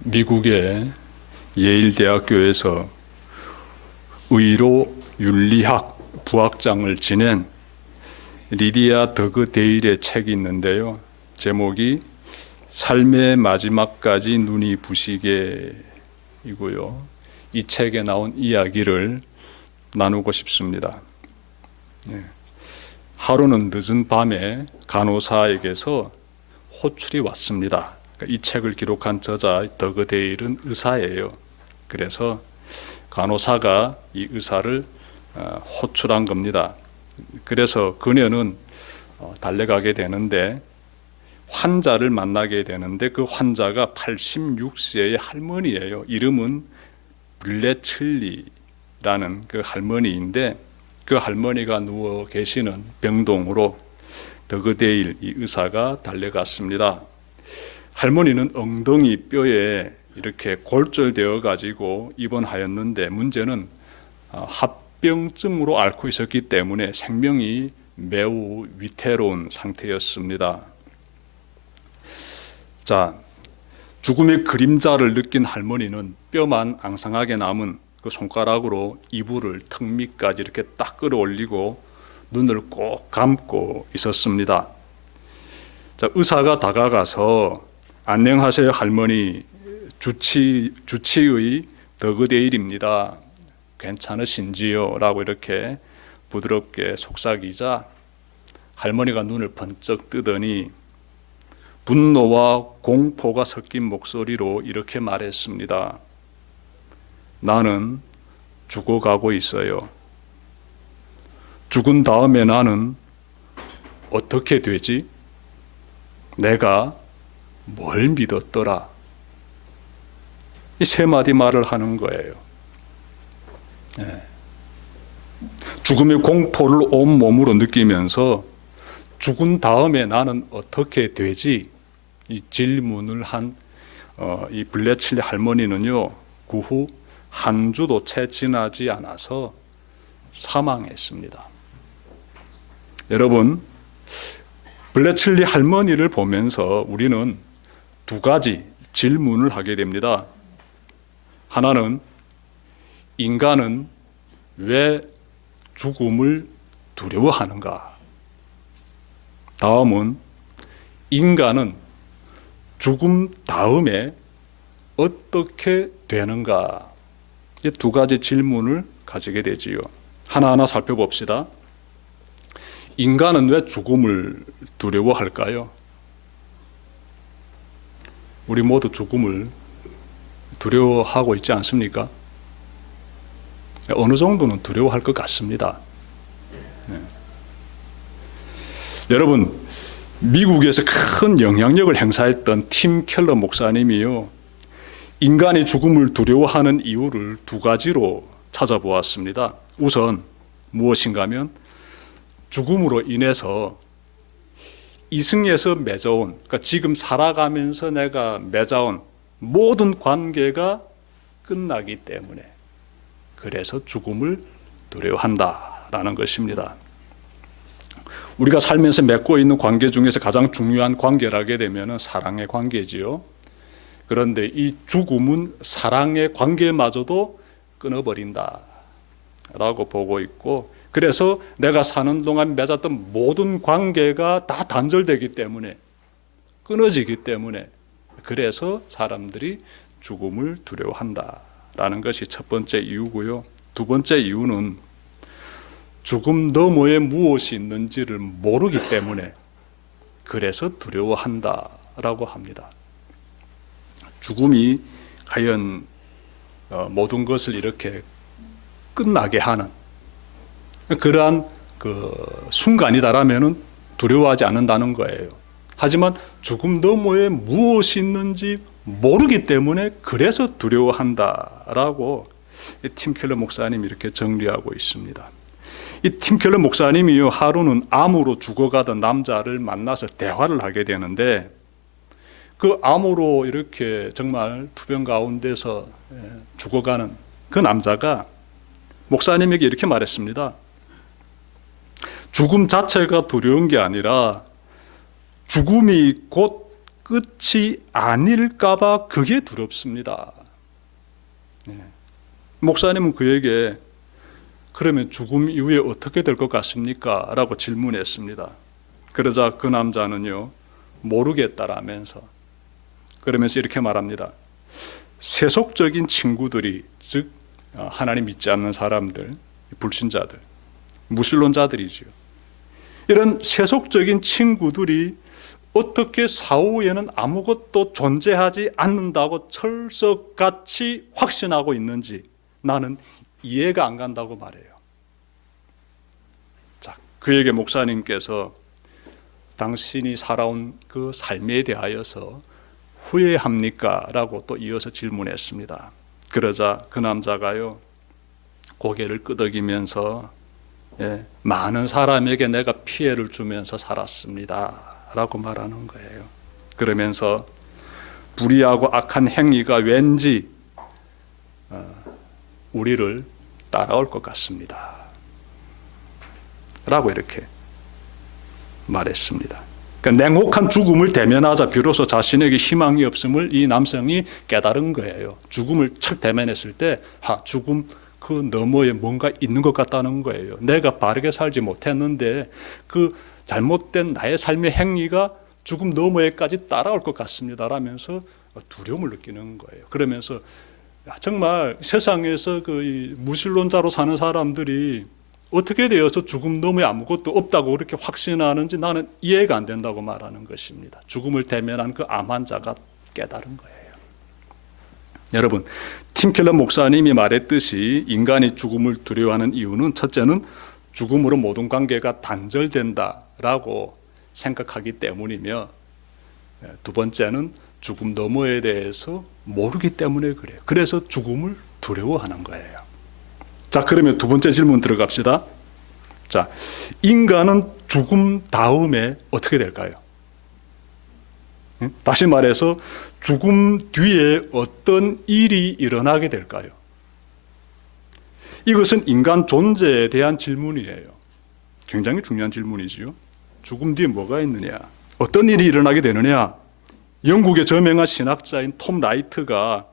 미국의 예일대학교에서 의로 윤리학 부학장을 지낸 리디아 더그 데일의 책이 있는데요. 제목이 삶의 마지막까지 눈이 부시게이고요. 이 책에 나온 이야기를 나누고 싶습니다. 하루는 늦은 밤에 간호사에게서 호출이 왔습니다. 이 책을 기록한 저자 더그 데일은 의사예요. 그래서 간호사가 이 의사를 호출한 겁니다. 그래서 그녀는 달려가게 되는데 환자를 만나게 되는데 그 환자가 86세의 할머니예요. 이름은 블레틀리라는 그 할머니인데 그 할머니가 누워 계시는 병동으로 더그 데일 이 의사가 달려갔습니다. 할머니는 엉덩이 뼈에 이렇게 골절되어 가지고 입원하였는데 문제는 합병증으로 앓고 있었기 때문에 생명이 매우 위태로운 상태였습니다. 자, 죽음의 그림자를 느낀 할머니는 뼈만 앙상하게 남은 그 손가락으로 이불을 턱 밑까지 이렇게 딱 끌어올리고 눈을 꼭 감고 있었습니다. 자, 의사가 다가가서 안녕하세요 할머니, 주치의 더그 데일입니다. 괜찮으신지요? 라고 이렇게 부드럽게 속삭이자 할머니가 눈을 번쩍 뜨더니 분노와 공포가 섞인 목소리로 이렇게 말했습니다. 나는 죽어가고 있어요. 죽은 다음에 나는 어떻게 되지? 내가 뭘 믿었더라? 이 세 마디 말을 하는 거예요. 죽음의 공포를 온몸으로 느끼면서 죽은 다음에 나는 어떻게 되지? 이 질문을 한 이 블레틀리 할머니는요, 그 후 한 주도 채 지나지 않아서 사망했습니다. 여러분, 블레틀리 할머니를 보면서 우리는 두 가지 질문을 하게 됩니다. 하나는 인간은 왜 죽음을 두려워하는가? 다음은 인간은 죽음 다음에 어떻게 되는가? 이 두 가지 질문을 가지게 되지요. 하나하나 살펴봅시다. 인간은 왜 죽음을 두려워할까요? 우리 모두 죽음을 두려워하고 있지 않습니까? 어느 정도는 두려워할 것 같습니다. 여러분, 미국에서 큰 영향력을 행사했던 팀 켈러 목사님이요, 인간이 죽음을 두려워하는 이유를 두 가지로 찾아보았습니다. 우선 무엇인가 하면 죽음으로 인해서 이승에서 맺어온, 그러니까 지금 살아가면서 내가 맺어온 모든 관계가 끝나기 때문에, 그래서 죽음을 두려워한다라는 것입니다. 우리가 살면서 맺고 있는 관계 중에서 가장 중요한 관계라게 되면 사랑의 관계지요. 그런데 이 죽음은 사랑의 관계마저도 끊어버린다라고 보고 있고, 그래서 내가 사는 동안 맺었던 모든 관계가 다 단절되기 때문에, 끊어지기 때문에, 그래서 사람들이 죽음을 두려워한다라는 것이 첫 번째 이유고요. 두 번째 이유는 죽음 너머에 무엇이 있는지를 모르기 때문에, 그래서 두려워한다라고 합니다. 죽음이 과연 모든 것을 이렇게 끝나게 하는 그러한 그 순간이다라면 두려워하지 않는다는 거예요. 하지만 죽음 너머에 무엇이 있는지 모르기 때문에 그래서 두려워한다라고 팀 켈러 목사님이 이렇게 정리하고 있습니다. 이 팀 켈러 목사님이요, 하루는 암으로 죽어가던 남자를 만나서 대화를 하게 되는데, 그 암으로 이렇게 정말 투병 가운데서 죽어가는 그 남자가 목사님에게 이렇게 말했습니다. 죽음 자체가 두려운 게 아니라 죽음이 곧 끝이 아닐까봐 그게 두렵습니다. 목사님은 그에게 그러면 죽음 이후에 어떻게 될 것 같습니까? 라고 질문했습니다. 그러자 그 남자는요, 모르겠다라면서, 그러면서 이렇게 말합니다. 세속적인 친구들이, 즉 하나님 믿지 않는 사람들, 불신자들, 무신론자들이죠. 이런 세속적인 친구들이 어떻게 사후에는 아무것도 존재하지 않는다고 철석같이 확신하고 있는지 나는 이해가 안 간다고 말해요. 자, 그에게 목사님께서 당신이 살아온 그 삶에 대하여서 후회합니까? 라고 또 이어서 질문했습니다. 그러자 그 남자가요, 고개를 끄덕이면서 많은 사람에게 내가 피해를 주면서 살았습니다 라고 말하는 거예요. 그러면서 불의하고 악한 행위가 왠지 우리를 따라올 것 같습니다 라고 이렇게 말했습니다. 그러니까 냉혹한 죽음을 대면하자 비로소 자신에게 희망이 없음을 이 남성이 깨달은 거예요. 죽음을 척 대면했을 때 죽음 그 너머에 뭔가 있는 것 같다는 거예요. 내가 바르게 살지 못했는데 그 잘못된 나의 삶의 행위가 죽음 너머에까지 따라올 것 같습니다 라면서 두려움을 느끼는 거예요. 그러면서 정말 세상에서 그 무신론자로 사는 사람들이 어떻게 되어서 죽음 너머에 아무것도 없다고 그렇게 확신하는지 나는 이해가 안 된다고 말하는 것입니다. 죽음을 대면한 그 암 환자가 깨달은 거예요. 여러분, 팀 켈러 목사님이 말했듯이 인간이 죽음을 두려워하는 이유는 첫째는 죽음으로 모든 관계가 단절된다라고 생각하기 때문이며, 두 번째는 죽음 너머에 대해서 모르기 때문에 그래요. 그래서 죽음을 두려워하는 거예요. 자, 그러면 두 번째 질문 들어갑시다. 자, 인간은 죽음 다음에 어떻게 될까요? 다시 말해서 죽음 뒤에 어떤 일이 일어나게 될까요? 이것은 인간 존재에 대한 질문이에요. 굉장히 중요한 질문이지요. 죽음 뒤에 뭐가 있느냐? 어떤 일이 일어나게 되느냐? 영국의 저명한 신학자인 톰 라이트가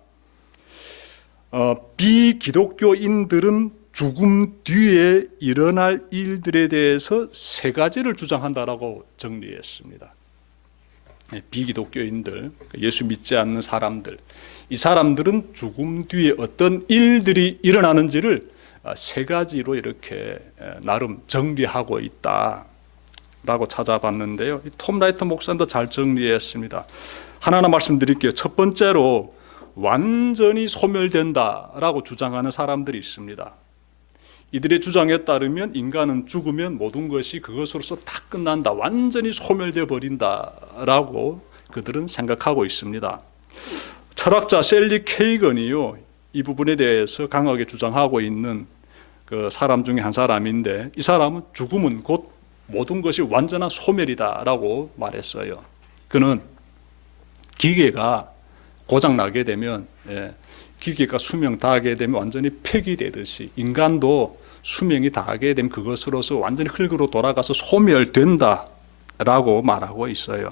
비기독교인들은 죽음 뒤에 일어날 일들에 대해서 세 가지를 주장한다라고 정리했습니다. 비기독교인들, 예수 믿지 않는 사람들, 이 사람들은 죽음 뒤에 어떤 일들이 일어나는지를 세 가지로 이렇게 나름 정리하고 있다라고 찾아봤는데요. 톰 라이트 목사님도 잘 정리했습니다. 하나하나 말씀드릴게요. 첫 번째로 완전히 소멸된다라고 주장하는 사람들이 있습니다. 이들의 주장에 따르면 인간은 죽으면 모든 것이 그것으로서 다 끝난다, 완전히 소멸되어 버린다라고 그들은 생각하고 있습니다. 철학자 셀리 케이건이요, 이 부분에 대해서 강하게 주장하고 있는 그 사람 중에 한 사람인데, 이 사람은 죽음은 곧 모든 것이 완전한 소멸이다라고 말했어요. 그는 기계가 고장 나게 되면, 기계가 수명 다하게 되면 완전히 폐기되듯이 인간도 수명이 다하게 되면 그것으로서 완전히 흙으로 돌아가서 소멸된다라고 말하고 있어요.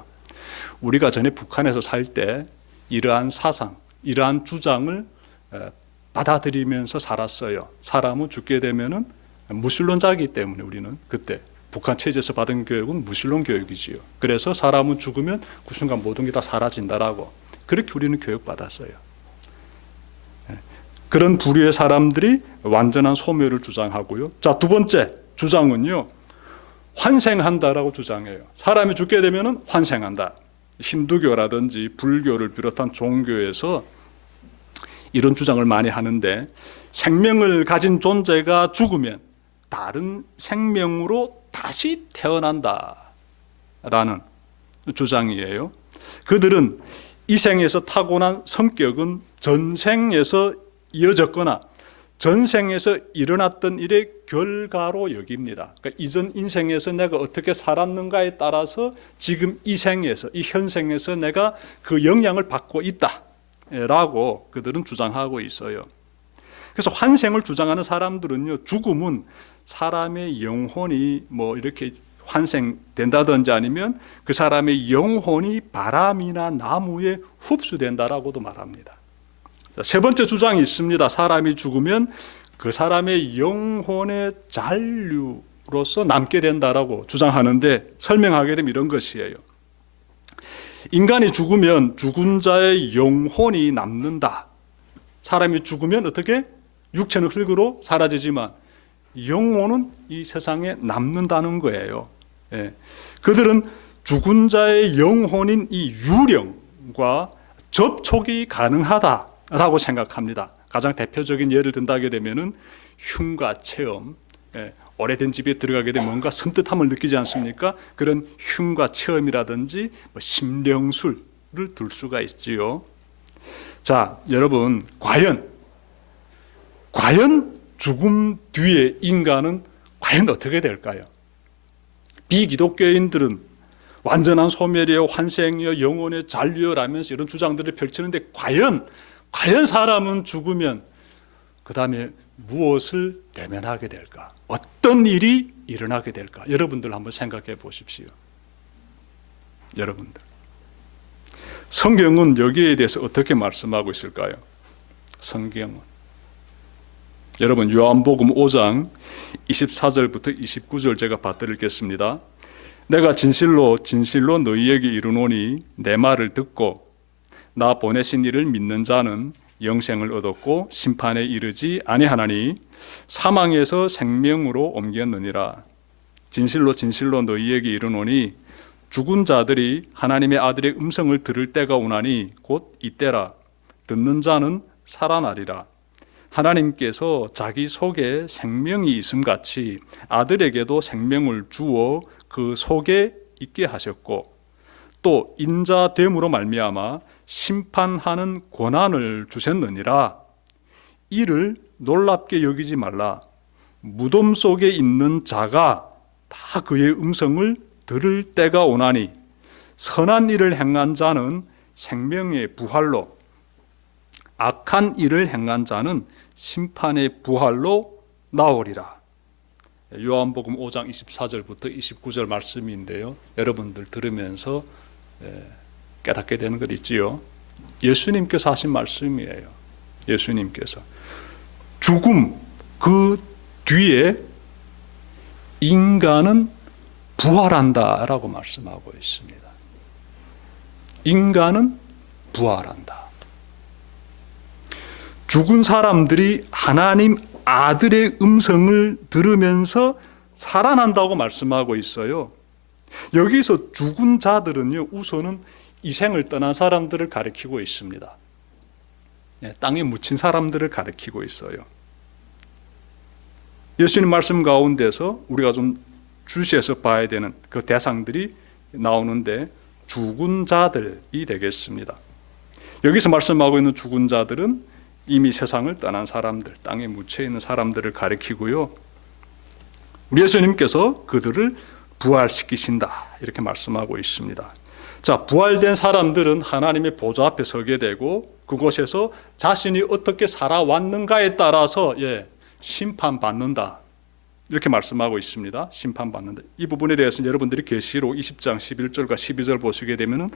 우리가 전에 북한에서 살 때 이러한 사상, 이러한 주장을 받아들이면서 살았어요. 사람은 죽게 되면은 무신론자이기 때문에 우리는 그때 북한 체제에서 받은 교육은 무신론 교육이지요. 그래서 사람은 죽으면 그 순간 모든 게 다 사라진다라고 그렇게 우리는 교육받았어요. 그런 부류의 사람들이 완전한 소멸을 주장하고요. 자, 두 번째 주장은요, 환생한다라고 주장해요. 사람이 죽게 되면은 환생한다. 힌두교라든지 불교를 비롯한 종교에서 이런 주장을 많이 하는데, 생명을 가진 존재가 죽으면 다른 생명으로 다시 태어난다라는 주장이에요. 그들은 이 생에서 타고난 성격은 전생에서 이어졌거나 전생에서 일어났던 일의 결과로 여깁니다. 그러니까 이전 인생에서 내가 어떻게 살았는가에 따라서 지금 이 생에서, 이 현생에서 내가 그 영향을 받고 있다라고 그들은 주장하고 있어요. 그래서 환생을 주장하는 사람들은요, 죽음은 사람의 영혼이 뭐 이렇게 환생된다든지 아니면 그 사람의 영혼이 바람이나 나무에 흡수된다라고도 말합니다. 자, 세 번째 주장이 있습니다. 사람이 죽으면 그 사람의 영혼의 잔류로서 남게 된다라고 주장하는데, 설명하게 되면 이런 것이에요. 인간이 죽으면 죽은 자의 영혼이 남는다. 사람이 죽으면 어떻게? 육체는 흙으로 사라지지만 영혼은 이 세상에 남는다는 거예요. 예. 그들은 죽은 자의 영혼인 이 유령과 접촉이 가능하다라고 생각합니다. 가장 대표적인 예를 든다게 되면은 흉가 체험. 예. 오래된 집에 들어가게 되면 뭔가 섬뜩함을 느끼지 않습니까? 그런 흉가 체험이라든지 심령술을 들 수가 있지요. 자, 여러분, 과연 죽음 뒤에 인간은 과연 어떻게 될까요? 비기독교인들은 완전한 소멸이요, 환생이요, 영혼의 잔류라면서 이런 주장들을 펼치는데, 과연 사람은 죽으면 그 다음에 무엇을 대면하게 될까? 어떤 일이 일어나게 될까? 여러분들 한번 생각해 보십시오. 여러분들, 성경은 여기에 대해서 어떻게 말씀하고 있을까요? 성경은, 여러분, 요한복음 5장 24절부터 29절 제가 받드리겠습니다. 내가 진실로 너희에게 이르노니 내 말을 듣고 나 보내신 이를 믿는 자는 영생을 얻었고 심판에 이르지 아니하나니 사망에서 생명으로 옮겼느니라. 진실로 너희에게 이르노니 죽은 자들이 하나님의 아들의 음성을 들을 때가 오나니 곧 이때라. 듣는 자는 살아나리라. 하나님께서 자기 속에 생명이 있음같이 아들에게도 생명을 주어 그 속에 있게 하셨고, 또 인자됨으로 말미암아 심판하는 권한을 주셨느니라. 이를 놀랍게 여기지 말라. 무덤 속에 있는 자가 다 그의 음성을 들을 때가 오나니 선한 일을 행한 자는 생명의 부활로, 악한 일을 행한 자는 심판의 부활로 나오리라. 요한복음 5장 24절부터 29절 말씀인데요, 여러분들 들으면서 깨닫게 되는 것 있지요. 예수님께서 하신 말씀이에요. 예수님께서 죽음 그 뒤에 인간은 부활한다라고 말씀하고 있습니다. 인간은 부활한다. 죽은 사람들이 하나님 아들의 음성을 들으면서 살아난다고 말씀하고 있어요. 여기서 죽은 자들은요, 우선은 이 생을 떠난 사람들을 가리키고 있습니다. 땅에 묻힌 사람들을 가리키고 있어요. 예수님 말씀 가운데서 우리가 좀 주시해서 봐야 되는 그 대상들이 나오는데, 죽은 자들이 되겠습니다. 여기서 말씀하고 있는 죽은 자들은 이미 세상을 떠난 사람들, 땅에 묻혀 있는 사람들을 가리키고요, 우리 예수님께서 그들을 부활시키신다 이렇게 말씀하고 있습니다. 자, 부활된 사람들은 하나님의 보좌 앞에 서게 되고 그곳에서 자신이 어떻게 살아왔는가에 따라서 심판받는다 이렇게 말씀하고 있습니다. 심판받는다. 이 부분에 대해서는 여러분들이 계시록 20장 11절과 12절 보시게 되면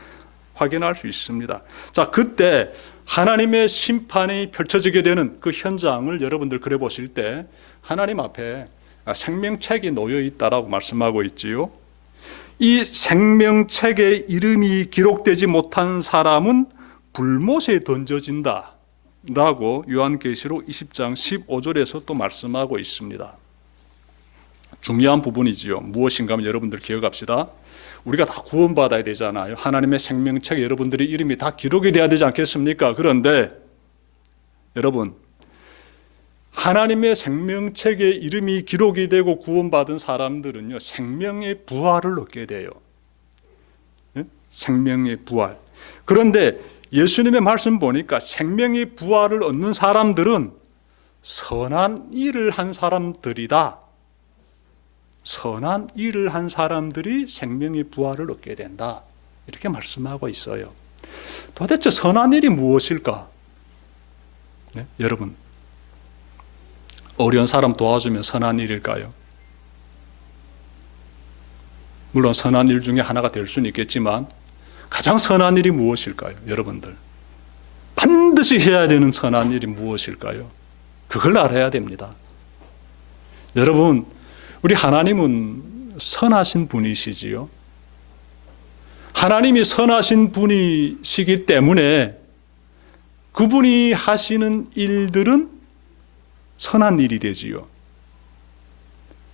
확인할 수 있습니다. 자, 그때 하나님의 심판이 펼쳐지게 되는 그 현장을 여러분들 그려 보실 때 하나님 앞에 생명책이 놓여 있다라고 말씀하고 있지요. 이 생명책에 이름이 기록되지 못한 사람은 불못에 던져진다 라고 요한계시록 20장 15절에서 또 말씀하고 있습니다. 중요한 부분이지요. 무엇인가 하면 여러분들 기억합시다. 우리가 다 구원받아야 되잖아요. 하나님의 생명책에 여러분들의 이름이 다 기록이 돼야 되지 않겠습니까? 그런데 여러분, 하나님의 생명책에 이름이 기록이 되고 구원받은 사람들은요, 생명의 부활을 얻게 돼요. 생명의 부활. 그런데 예수님의 말씀 보니까 생명의 부활을 얻는 사람들은 선한 일을 한 사람들이다. 선한 일을 한 사람들이 생명의 부활을 얻게 된다 이렇게 말씀하고 있어요. 도대체 선한 일이 무엇일까? 여러분, 어려운 사람 도와주면 선한 일일까요? 물론 선한 일 중에 하나가 될 수는 있겠지만 가장 선한 일이 무엇일까요? 여러분들, 반드시 해야 되는 선한 일이 무엇일까요? 그걸 알아야 됩니다. 여러분, 우리 하나님은 선하신 분이시지요. 하나님이 선하신 분이시기 때문에 그분이 하시는 일들은 선한 일이 되지요.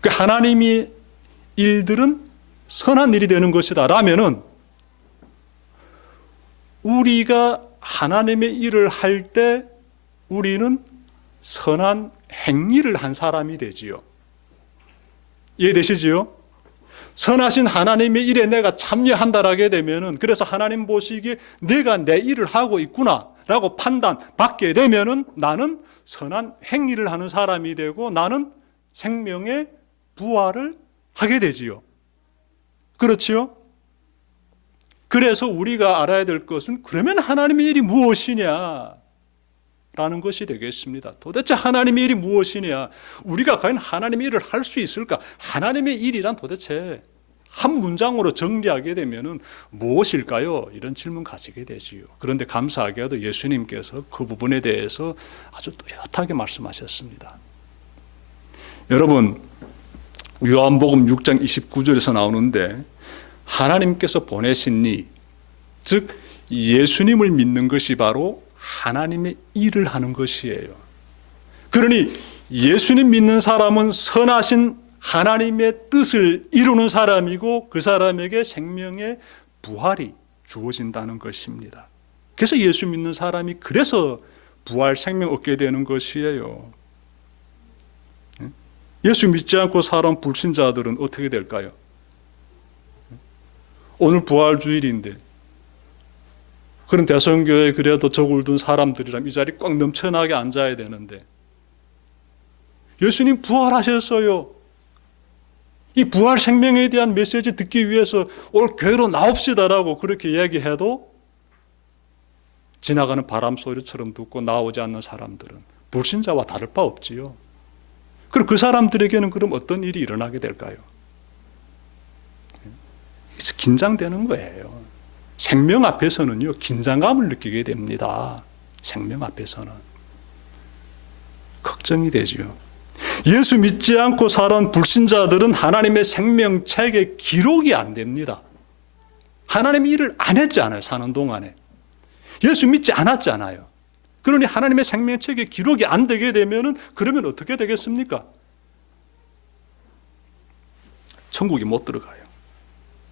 그 하나님이 일들은 선한 일이 되는 것이다 라면은 우리가 하나님의 일을 할 때 우리는 선한 행위를 한 사람이 되지요. 이해되시지요? 선하신 하나님의 일에 내가 참여한다라게 되면은, 그래서 하나님 보시기에 내가 내 일을 하고 있구나라고 판단받게 되면은 나는 선한 행위를 하는 사람이 되고 나는 생명의 부활을 하게 되지요. 그렇지요? 그래서 우리가 알아야 될 것은 그러면 하나님의 일이 무엇이냐 라는 것이 되겠습니다. 도대체 하나님의 일이 무엇이냐, 우리가 과연 하나님의 일을 할 수 있을까? 하나님의 일이란 도대체 한 문장으로 정리하게 되면 무엇일까요? 이런 질문 가지게 되지요. 그런데 감사하게도 예수님께서 그 부분에 대해서 아주 뚜렷하게 말씀하셨습니다. 여러분, 요한복음 6장 29절에서 나오는데 하나님께서 보내신 이, 즉 예수님을 믿는 것이 바로 하나님의 일을 하는 것이에요. 그러니 예수님 믿는 사람은 선하신 하나님의 뜻을 이루는 사람이고 그 사람에게 생명의 부활이 주어진다는 것입니다. 그래서 예수 믿는 사람이 그래서 부활 생명 얻게 되는 것이에요. 예수 믿지 않고 살아온 불신자들은 어떻게 될까요? 오늘 부활주일인데 그런 대성교회에 그래도 적을 둔 사람들이라면 이 자리 꽉 넘쳐나게 앉아야 되는데 예수님 부활하셨어요. 이 부활 생명에 대한 메시지 듣기 위해서 올 교회로 나옵시다라고 그렇게 얘기해도 지나가는 바람 소리처럼 듣고 나오지 않는 사람들은 불신자와 다를 바 없지요. 그럼 그 사람들에게는 그럼 어떤 일이 일어나게 될까요? 긴장되는 거예요. 생명 앞에서는요, 긴장감을 느끼게 됩니다. 생명 앞에서는. 걱정이 되죠. 예수 믿지 않고 살아온 불신자들은 하나님의 생명책에 기록이 안 됩니다. 하나님의 일을 안 했잖아요, 사는 동안에. 예수 믿지 않았잖아요. 그러니 하나님의 생명책에 기록이 안 되게 되면은 그러면 어떻게 되겠습니까? 천국에 못 들어가요.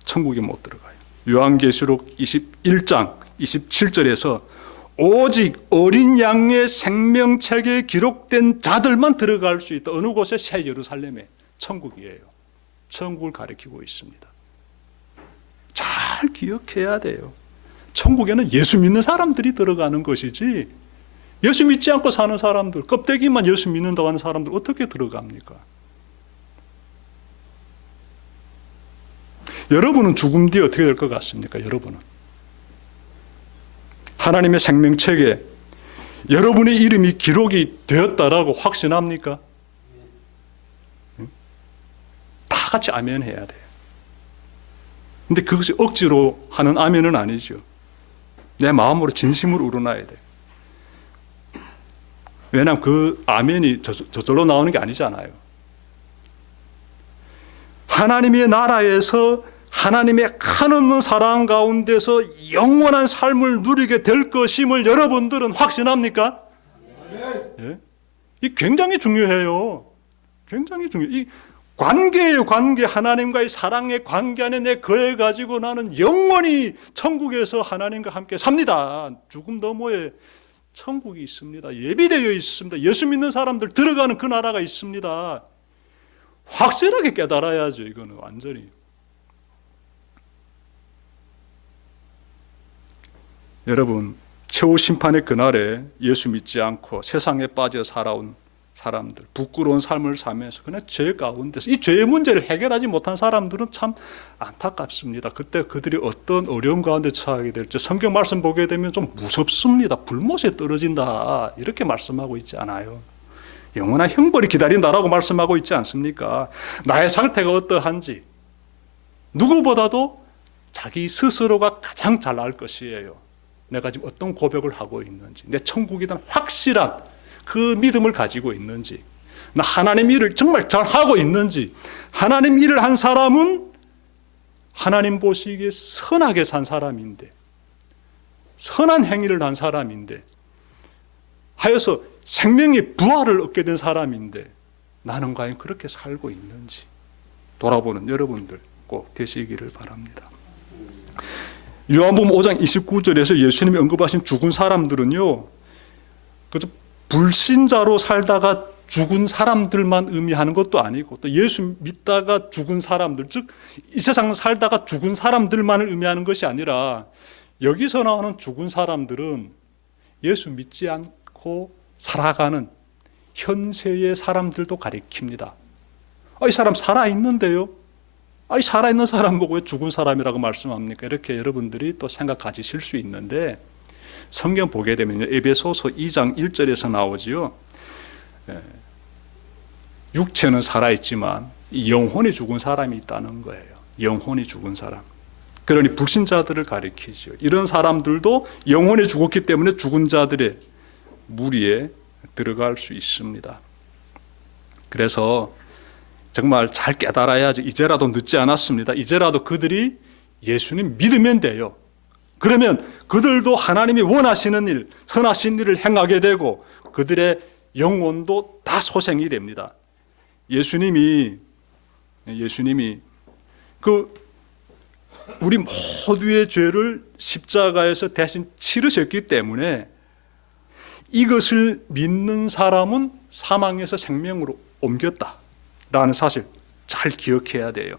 천국에 못 들어가요. 요한계시록 21장 27절에서 오직 어린 양의 생명책에 기록된 자들만 들어갈 수 있다. 어느 곳에? 새 예루살렘에. 천국이에요. 천국을 가리키고 있습니다. 잘 기억해야 돼요. 천국에는 예수 믿는 사람들이 들어가는 것이지 예수 믿지 않고 사는 사람들, 껍데기만 예수 믿는다고 하는 사람들 어떻게 들어갑니까? 여러분은 죽음 뒤에 어떻게 될 것 같습니까? 여러분은 하나님의 생명책에 여러분의 이름이 기록이 되었다라고 확신합니까? 다 같이 아멘 해야 돼요. 근데 그것이 억지로 하는 아멘은 아니죠. 내 마음으로 진심으로 우러나야 돼요. 왜냐하면 그 아멘이 저절로 나오는 게 아니잖아요. 하나님의 나라에서 하나님의 한없는 사랑 가운데서 영원한 삶을 누리게 될 것임을 여러분들은 확신합니까? 예? 이 굉장히 중요해요. 굉장히 중요해요. 이 관계예요, 관계. 하나님과의 사랑의 관계 안에 내 거해가지고 나는 영원히 천국에서 하나님과 함께 삽니다. 죽음 너머에 천국이 있습니다. 예비되어 있습니다. 예수 믿는 사람들 들어가는 그 나라가 있습니다. 확실하게 깨달아야죠. 이거는 완전히. 여러분, 최후 심판의 그날에 예수 믿지 않고 세상에 빠져 살아온 사람들, 부끄러운 삶을 살면서 그냥 죄 가운데서 이 죄의 문제를 해결하지 못한 사람들은 참 안타깝습니다. 그때 그들이 어떤 어려움 가운데 처하게 될지 성경 말씀 보게 되면 좀 무섭습니다. 불못에 떨어진다 이렇게 말씀하고 있지 않아요. 영원한 형벌이 기다린다라고 말씀하고 있지 않습니까? 나의 상태가 어떠한지, 누구보다도 자기 스스로가 가장 잘 알 것이에요. 내가 지금 어떤 고백을 하고 있는지, 내 천국에 대한 확실한 그 믿음을 가지고 있는지, 나 하나님 일을 정말 잘 하고 있는지. 하나님 일을 한 사람은 하나님 보시기에 선하게 산 사람인데, 선한 행위를 한 사람인데, 하여서 생명의 부활을 얻게 된 사람인데, 나는 과연 그렇게 살고 있는지 돌아보는 여러분들 꼭 되시기를 바랍니다. 요한복음 5장 29절에서 예수님이 언급하신 죽은 사람들은요, 그저 불신자로 살다가 죽은 사람들만 의미하는 것도 아니고, 또 예수 믿다가 죽은 사람들, 즉 이 세상 살다가 죽은 사람들만을 의미하는 것이 아니라, 여기서 나오는 죽은 사람들은 예수 믿지 않고 살아가는 현세의 사람들도 가리킵니다. 이 사람 살아있는데요? 이 살아있는 사람 보고 왜 죽은 사람이라고 말씀합니까? 이렇게 여러분들이 또 생각 가지실 수 있는데, 성경 보게 되면요, 에베소서 2장 1절에서 나오지요. 육체는 살아있지만 영혼이 죽은 사람이 있다는 거예요. 영혼이 죽은 사람. 그러니 불신자들을 가리키죠. 이런 사람들도 영혼이 죽었기 때문에 죽은 자들의 무리에 들어갈 수 있습니다. 그래서 정말 잘 깨달아야죠. 이제라도 늦지 않았습니다. 이제라도 그들이 예수님 믿으면 돼요. 그러면 그들도 하나님이 원하시는 일, 선하신 일을 행하게 되고 그들의 영혼도 다 소생이 됩니다. 예수님이 그 우리 모두의 죄를 십자가에서 대신 치르셨기 때문에 이것을 믿는 사람은 사망에서 생명으로 옮겼다라는 사실 잘 기억해야 돼요.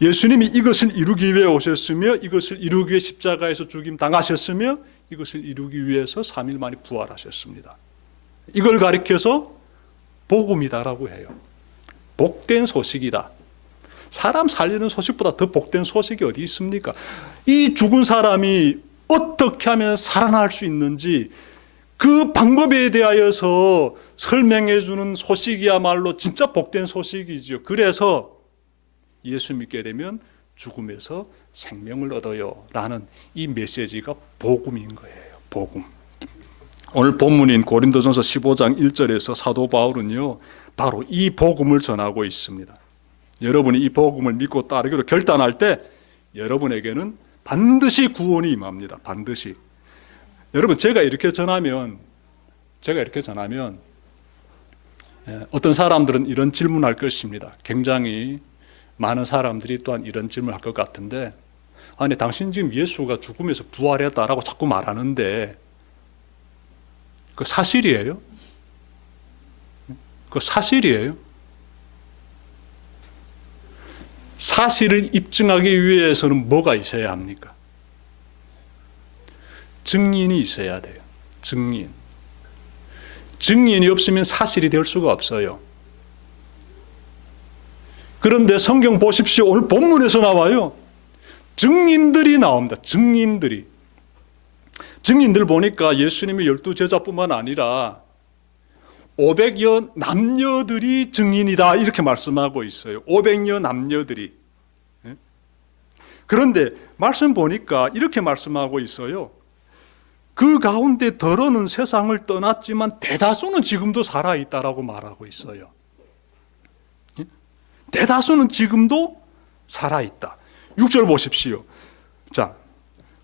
예수님이 이것을 이루기 위해 오셨으며 이것을 이루기 위해 십자가에서 죽임 당하셨으며 이것을 이루기 위해서 3일 만에 부활하셨습니다. 이걸 가리켜서 복음이다라고 해요. 복된 소식이다. 사람 살리는 소식보다 더 복된 소식이 어디 있습니까? 이 죽은 사람이 어떻게 하면 살아날 수 있는지 그 방법에 대하여서 설명해 주는 소식이야말로 진짜 복된 소식이죠. 그래서 예수 믿게 되면 죽음에서 생명을 얻어요 라는 이 메시지가 복음인 거예요. 복음. 오늘 본문인 고린도전서 15장 1절에서 사도 바울은요, 바로 이 복음을 전하고 있습니다. 여러분이 이 복음을 믿고 따르기로 결단할 때 여러분에게는 반드시 구원이 임합니다. 반드시. 여러분, 제가 이렇게 전하면 어떤 사람들은 이런 질문할 것입니다. 굉장히 많은 사람들이 또한 이런 질문을 할 것 같은데, 아니 당신 지금 예수가 죽음에서 부활했다라고 자꾸 말하는데 그 사실이에요? 그 사실이에요? 사실을 입증하기 위해서는 뭐가 있어야 합니까? 증인이 있어야 돼요. 증인. 증인이 없으면 사실이 될 수가 없어요. 그런데 성경 보십시오. 오늘 본문에서 나와요. 증인들이 나옵니다. 증인들 보니까 예수님의 12제자뿐만 아니라 500여 남녀들이 증인이다 이렇게 말씀하고 있어요. 500여 남녀들이. 그런데 말씀 보니까 이렇게 말씀하고 있어요. 그 가운데 더러는 세상을 떠났지만 대다수는 지금도 살아있다라고 말하고 있어요. 대다수는 지금도 살아있다. 6절 보십시오. 자,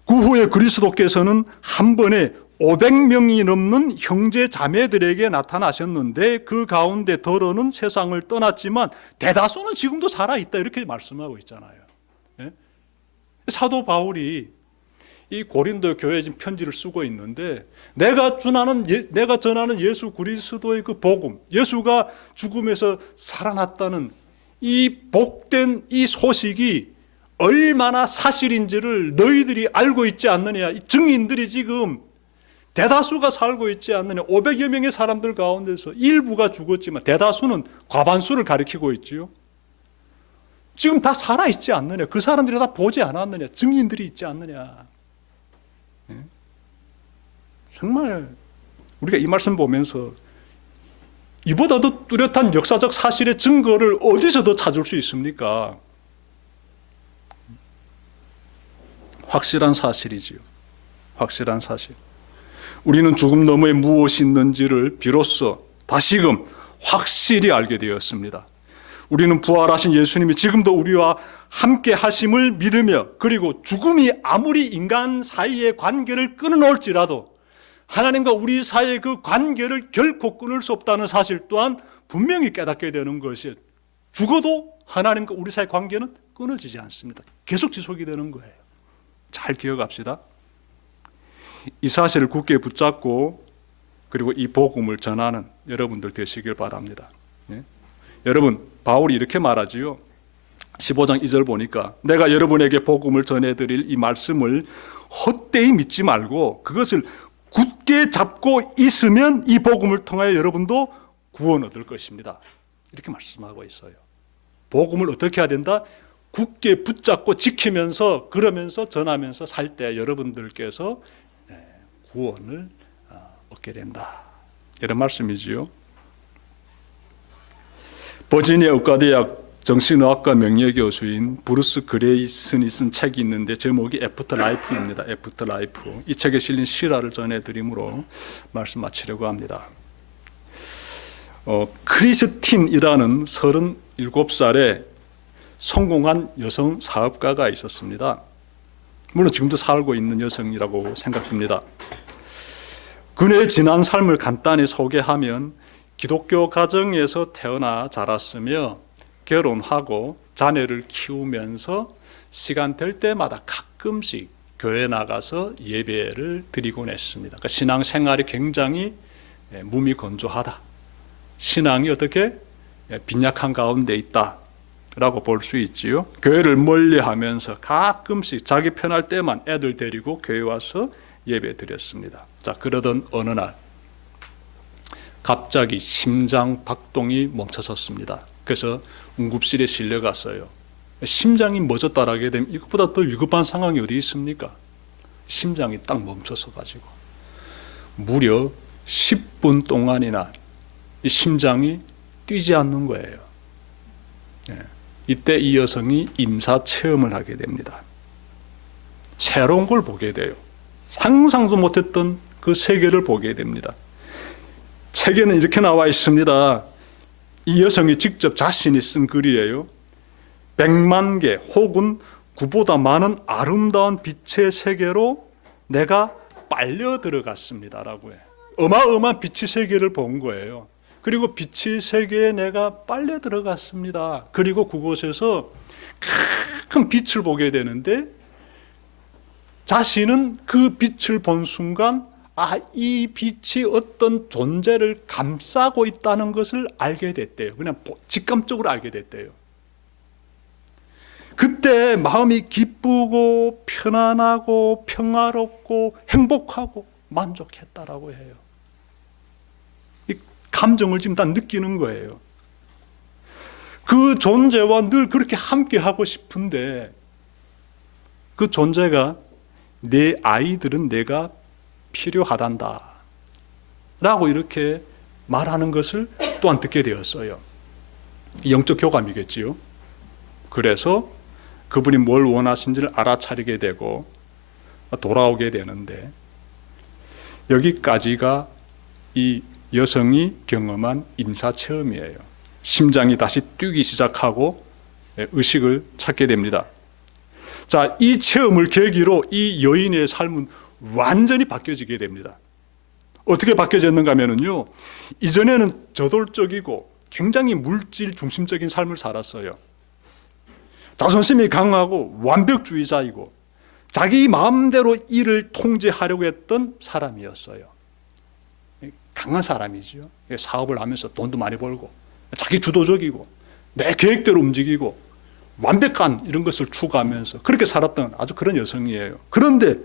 그 후에 그리스도께서는 한 번에 500명이 넘는 형제 자매들에게 나타나셨는데 그 가운데 더러는 세상을 떠났지만 대다수는 지금도 살아있다 이렇게 말씀하고 있잖아요. 예? 사도 바울이 이 고린도 교회에 지금 편지를 쓰고 있는데 내가 전하는 예수 그리스도의 그 복음, 예수가 죽음에서 살아났다는 이 복된 이 소식이 얼마나 사실인지를 너희들이 알고 있지 않느냐. 이 증인들이 지금 대다수가 살고 있지 않느냐. 500여 명의 사람들 가운데서 일부가 죽었지만 대다수는 과반수를 가리키고 있지요. 지금 다 살아있지 않느냐. 그 사람들이 다 보지 않았느냐. 증인들이 있지 않느냐. 정말 우리가 이 말씀 보면서 이보다도 뚜렷한 역사적 사실의 증거를 어디서 더 찾을 수 있습니까? 확실한 사실이지요. 확실한 사실. 우리는 죽음 너머에 무엇이 있는지를 비로소 다시금 확실히 알게 되었습니다. 우리는 부활하신 예수님이 지금도 우리와 함께 하심을 믿으며, 그리고 죽음이 아무리 인간 사이의 관계를 끊어놓을지라도 하나님과 우리 사이의 그 관계를 결코 끊을 수 없다는 사실 또한 분명히 깨닫게 되는 것이에요. 죽어도 하나님과 우리 사이의 관계는 끊어지지 않습니다. 계속 지속이 되는 거예요. 잘 기억합시다. 이 사실을 굳게 붙잡고 그리고 이 복음을 전하는 여러분들 되시길 바랍니다. 네? 여러분, 바울이 이렇게 말하지요. 15장 2절 보니까 내가 여러분에게 복음을 전해드릴 이 말씀을 헛되이 믿지 말고 그것을 굳게 잡고 있으면 이 복음을 통하여 여러분도 구원 얻을 것입니다. 이렇게 말씀하고 있어요. 복음을 어떻게 해야 된다? 굳게 붙잡고 지키면서, 그러면서 전하면서 살 때 여러분들께서 구원을 얻게 된다. 이런 말씀이지요. 버지니아 의과대학 정신의학과 명예교수인 브루스 그레이슨이 쓴 책이 있는데 제목이 애프터 라이프입니다. 애프터 라이프. 이 책에 실린 실화를 전해드림으로 말씀 마치려고 합니다. 크리스틴이라는 37살의 성공한 여성 사업가가 있었습니다. 물론 지금도 살고 있는 여성이라고 생각됩니다. 그녀의 지난 삶을 간단히 소개하면 기독교 가정에서 태어나 자랐으며 결혼하고 자녀를 키우면서 시간 될 때마다 가끔씩 교회 나가서 예배를 드리곤 했습니다. 그러니까 신앙 생활이 굉장히 몸이 건조하다. 신앙이 어떻게 빈약한 가운데 있다라고 볼 수 있지요. 교회를 멀리하면서 가끔씩 자기 편할 때만 애들 데리고 교회 와서 예배 드렸습니다. 자, 그러던 어느 날 갑자기 심장 박동이 멈춰섰습니다. 그래서 응급실에 실려갔어요. 심장이 멎었다라게 되면 이것보다 더 위급한 상황이 어디 있습니까? 심장이 딱 멈춰서 가지고 무려 10분 동안이나 이 심장이 뛰지 않는 거예요. 이때 이 여성이 임사 체험을 하게 됩니다. 새로운 걸 보게 돼요. 상상도 못했던 그 세계를 보게 됩니다. 책에는 이렇게 나와 있습니다. 이 여성이 직접 자신이 쓴 글이에요. 100만 개 혹은 그보다 많은 아름다운 빛의 세계로 내가 빨려 들어갔습니다 라고 해요. 어마어마한 빛의 세계를 본 거예요. 그리고 빛의 세계에 내가 빨려 들어갔습니다. 그리고 그곳에서 큰 빛을 보게 되는데 자신은 그 빛을 본 순간 이 빛이 어떤 존재를 감싸고 있다는 것을 알게 됐대요. 그냥 직감적으로 알게 됐대요. 그때 마음이 기쁘고 편안하고 평화롭고 행복하고 만족했다라고 해요. 이 감정을 지금 다 느끼는 거예요. 그 존재와 늘 그렇게 함께 하고 싶은데 그 존재가 내 아이들은 내가 필요하단다 라고 이렇게 말하는 것을 또한 듣게 되었어요. 영적 교감이겠지요. 그래서 그분이 뭘 원하신지를 알아차리게 되고 돌아오게 되는데 여기까지가 이 여성이 경험한 임사체험이에요. 심장이 다시 뛰기 시작하고 의식을 찾게 됩니다. 자, 이 체험을 계기로 이 여인의 삶은 완전히 바뀌어지게 됩니다. 어떻게 바뀌어졌는가 하면요, 이전에는 저돌적이고 굉장히 물질 중심적인 삶을 살았어요. 자존심이 강하고 완벽주의자이고 자기 마음대로 일을 통제하려고 했던 사람이었어요. 강한 사람이죠. 사업을 하면서 돈도 많이 벌고 자기 주도적이고 내 계획대로 움직이고 완벽한 이런 것을 추구하면서 그렇게 살았던 아주 그런 여성이에요. 그런데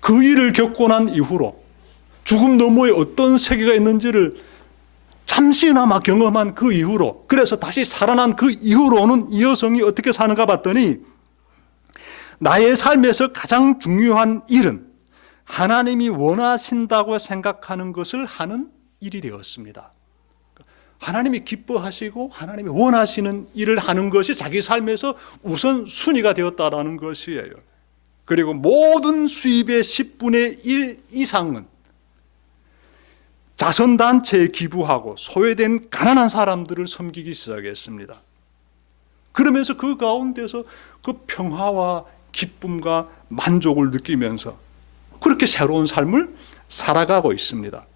그 일을 겪고 난 이후로 죽음 너머에 어떤 세계가 있는지를 잠시나마 경험한 그 이후로, 그래서 다시 살아난 그 이후로는 이 여성이 어떻게 사는가 봤더니 나의 삶에서 가장 중요한 일은 하나님이 원하신다고 생각하는 것을 하는 일이 되었습니다. 하나님이 기뻐하시고 하나님이 원하시는 일을 하는 것이 자기 삶에서 우선 순위가 되었다라는 것이에요. 그리고 모든 수입의 10분의 1 이상은 자선단체에 기부하고 소외된 가난한 사람들을 섬기기 시작했습니다. 그러면서 그 가운데서 그 평화와 기쁨과 만족을 느끼면서 그렇게 새로운 삶을 살아가고 있습니다.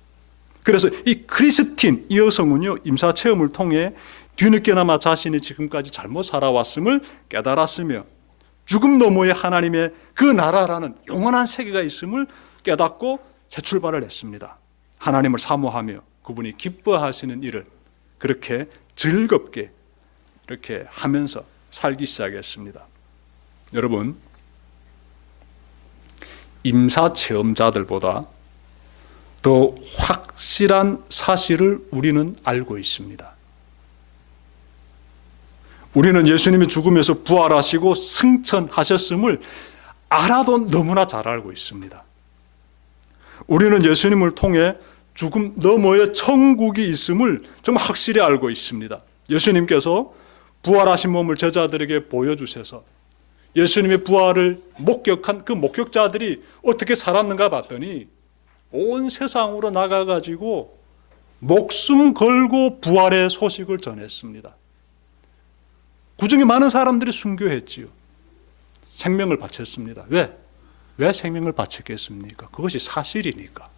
그래서 이 크리스틴, 이 여성은요, 임사체험을 통해 뒤늦게나마 자신이 지금까지 잘못 살아왔음을 깨달았으며 죽음 너머에 하나님의 그 나라라는 영원한 세계가 있음을 깨닫고 새 출발을 했습니다. 하나님을 사모하며 그분이 기뻐하시는 일을 그렇게 즐겁게 이렇게 하면서 살기 시작했습니다. 여러분, 임사체험자들보다 더 확실한 사실을 우리는 알고 있습니다. 우리는 예수님이 죽음에서 부활하시고 승천하셨음을 알아도 너무나 잘 알고 있습니다. 우리는 예수님을 통해 죽음 너머에 천국이 있음을 정말 확실히 알고 있습니다. 예수님께서 부활하신 몸을 제자들에게 보여주셔서 예수님의 부활을 목격한 그 목격자들이 어떻게 살았는가 봤더니 온 세상으로 나가가지고 목숨 걸고 부활의 소식을 전했습니다. 그중에 많은 사람들이 순교했지요. 생명을 바쳤습니다. 왜? 왜 생명을 바쳤겠습니까? 그것이 사실이니까.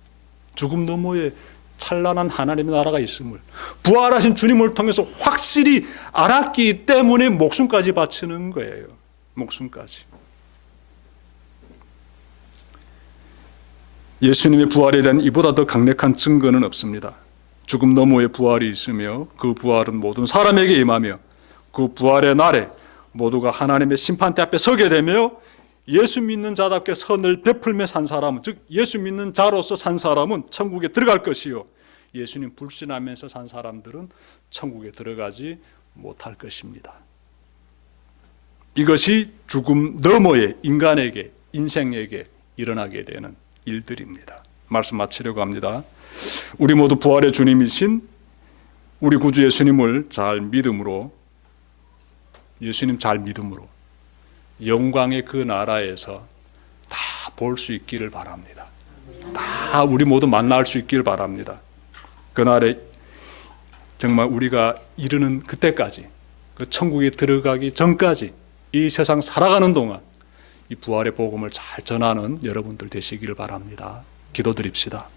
죽음 너머에 찬란한 하나님의 나라가 있음을 부활하신 주님을 통해서 확실히 알았기 때문에 목숨까지 바치는 거예요. 목숨까지. 예수님의 부활에 대한 이보다 더 강력한 증거는 없습니다. 죽음 너머에 부활이 있으며 그 부활은 모든 사람에게 임하며 그 부활의 날에 모두가 하나님의 심판대 앞에 서게 되며 예수 믿는 자답게 선을 베풀며 산 사람은, 즉 예수 믿는 자로서 산 사람은 천국에 들어갈 것이요 예수님 불신하면서 산 사람들은 천국에 들어가지 못할 것입니다. 이것이 죽음 너머의 인간에게, 인생에게 일어나게 되는 일들입니다. 말씀 마치려고 합니다. 우리 모두 부활의 주님이신 우리 구주 예수님을 잘 믿음으로, 예수님 잘 믿음으로 영광의 그 나라에서 다 볼 수 있기를 바랍니다. 다 우리 모두 만날 수 있기를 바랍니다. 그날에 정말 우리가 이르는 그때까지, 그 천국에 들어가기 전까지 이 세상 살아가는 동안 이 부활의 복음을 잘 전하는 여러분들 되시기를 바랍니다. 기도드립시다.